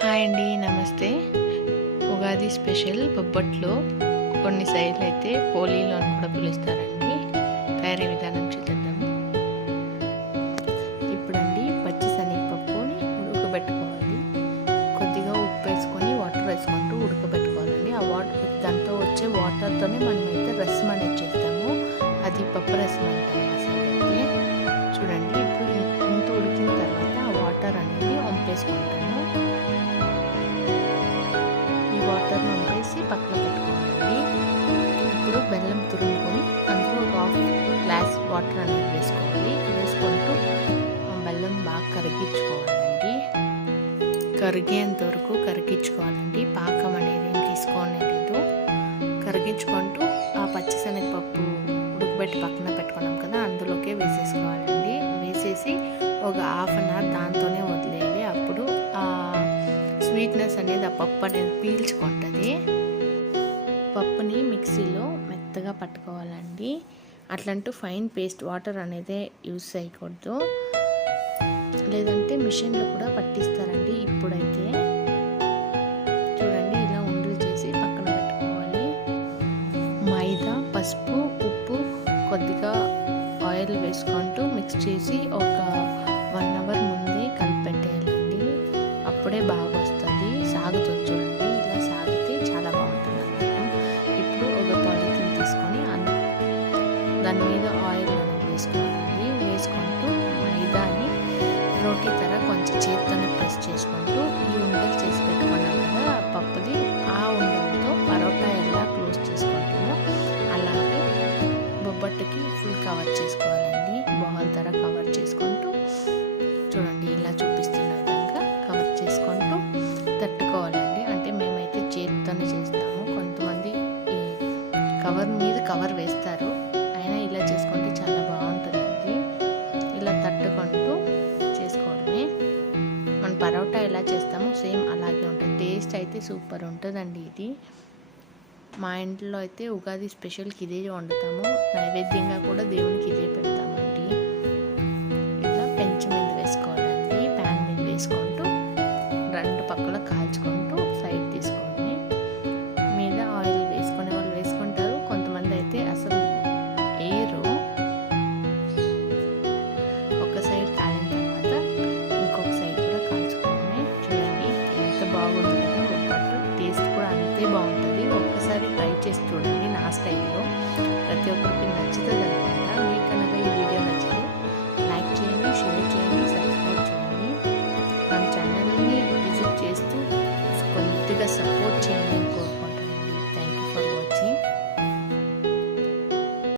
Hi అండి, నమస్తే. Ugadi special బొబ్బట్లో కొన్ని సైడ్లు అయితే పోలీలు అని కూడా పిలుస్తారండి. తయారీ విధానం చూద్దాము. ఇప్పుడండి పచ్చి శనగపప్పుని ఉడకబెట్టుకోవాలి. కొద్దిగా ఉప్పు వేసుకొని వాటర్ వేసుకుంటూ ఉడకబెట్టుకోవాలండి. ఆ వాటర్ దాంతో వచ్చే వాటర్తోనే మనమైతే రసం అనేది చేస్తాము. అది పప్పు రసం అంటాము అసలు అయితే. చూడండి, ఇప్పుడు ఇంత ఉడికిన తర్వాత ఆ వాటర్ అనేది వంపేసుకుంటాము. వాటర్ని వంపేసి పక్కన పెట్టుకోవాలండి. ఇప్పుడు బెల్లం తురుముకొని అందులో ఒక హాఫ్ గ్లాస్ వాటర్ అనేది వేసుకోవాలి. వేసుకుంటూ బెల్లం బాగా కరిగించుకోవాలండి. కరిగేంత వరకు కరిగించుకోవాలండి. పాకం అనేది ఏం తీసుకోలేదు. కరిగించుకుంటూ ఆ పచ్చిశనగపప్పు ఉడకబెట్టి పక్కన పెట్టుకున్నాం కదా, అందులోకే వేసేసుకోవాలండి. వేసేసి ఒక హాఫ్ అన్ అవర్ దాంతోనే వదిలేయాలి. అప్పుడు స్వీట్నెస్ అనేది ఆ పప్పు అనేది పీల్చుకుంటుంది. పప్పుని మిక్సీలో మెత్తగా పట్టుకోవాలండి. అట్లంటూ ఫైన్ పేస్ట్ వాటర్ అనేది యూజ్ చేయకూడదు. లేదంటే మిషన్లో కూడా పట్టిస్తారండి. ఇప్పుడైతే చూడండి, ఇలా ఉండలు చేసి పక్కన పెట్టుకోవాలి. మైదా, పసుపు, ఉప్పు, కొద్దిగా ఆయిల్ వేసుకుంటూ మిక్స్ చేసి ఒక 1 అవర్ ముందే కలిపెట్టేయాలండి. అప్పుడే బాగా వస్తుంది. సాగుతుంది చూడండి, ఇలా సాగితే చాలా బాగుంటుంది అన్నమాట. ఇప్పుడు ఒక పాలిథిన్ తీసుకొని దాని మీద ఆయిల్ అనేది వేసుకోవాలండి. వేసుకుంటూ మైదాని రోటీ తర కొంచెం చేత్తోనే ప్రెస్ చేసుకుంటూ ఈ ఉండలు చేసి పెట్టుకున్నాం కదా పప్పుది, ఆ ఉండలతో పరోటా ఎలా క్లోజ్ చేసుకుంటామో అలాగే బొబ్బట్టుకి ఫుల్ కవర్ చేసుకోవాలండి. బాల్ తర కవర్ చేసుకుంటూ చూడండి, ఇలా చూపిస్తున్న విధంగా కవర్ చేసుకుంటూ తట్టుకోవాలండి. అంటే మేమైతే చేతితోనే చేస్తాము. కొంతమంది ఈ కవర్ మీద కవర్ వేస్తారు. అయినా ఇలా చేసుకుంటే చాలా బాగుంటుందండి. ఇలా తట్టుకుంటూ చేసుకోవడమే. మన పరోటా ఎలా చేస్తామో సేమ్ అలాగే ఉంటుంది. టేస్ట్ అయితే సూపర్ ఉంటుందండి. ఇది మా ఇంట్లో అయితే ఉగాది స్పెషల్కి ఇదే వండుతాము. నైవేద్యంగా కూడా దేవునికి ఇదే పెడతామండి. ఇలా పెంచు మీద వేసుకోవాలండి. ప్యాన్ మీద వేసుకుంటూ రెండు పక్కల కాల్చుకుంటూ సైడ్ తీసుకోండి. మీద ఆయిల్ వేసుకునే వాళ్ళు వేసుకుంటారు. కొంతమంది అయితే అసలు వేయరు. ఒక సైడ్ కాలిన తర్వాత ఇంకొక సైడ్ కూడా కాల్చుకోవడమే. చూడండి ఎంత బాగుంది కదా బొబ్బట్టు. టేస్ట్ కూడా అంతే బాగుంటుంది. ఒక్కసారి ట్రై చేసి చూడండి నా స్టైల్లో. ప్రతి ఒక్కరికి నచ్చుతుంది అనుకుంటా. మీకు కనుక ఈ వీడియో నచ్చితే లైక్ చేయండి, షేర్ చేయండి, సబ్స్క్రైబ్ చేయండి. మన ఛానల్ని విజిట్ చేస్తూ కొద్దిగా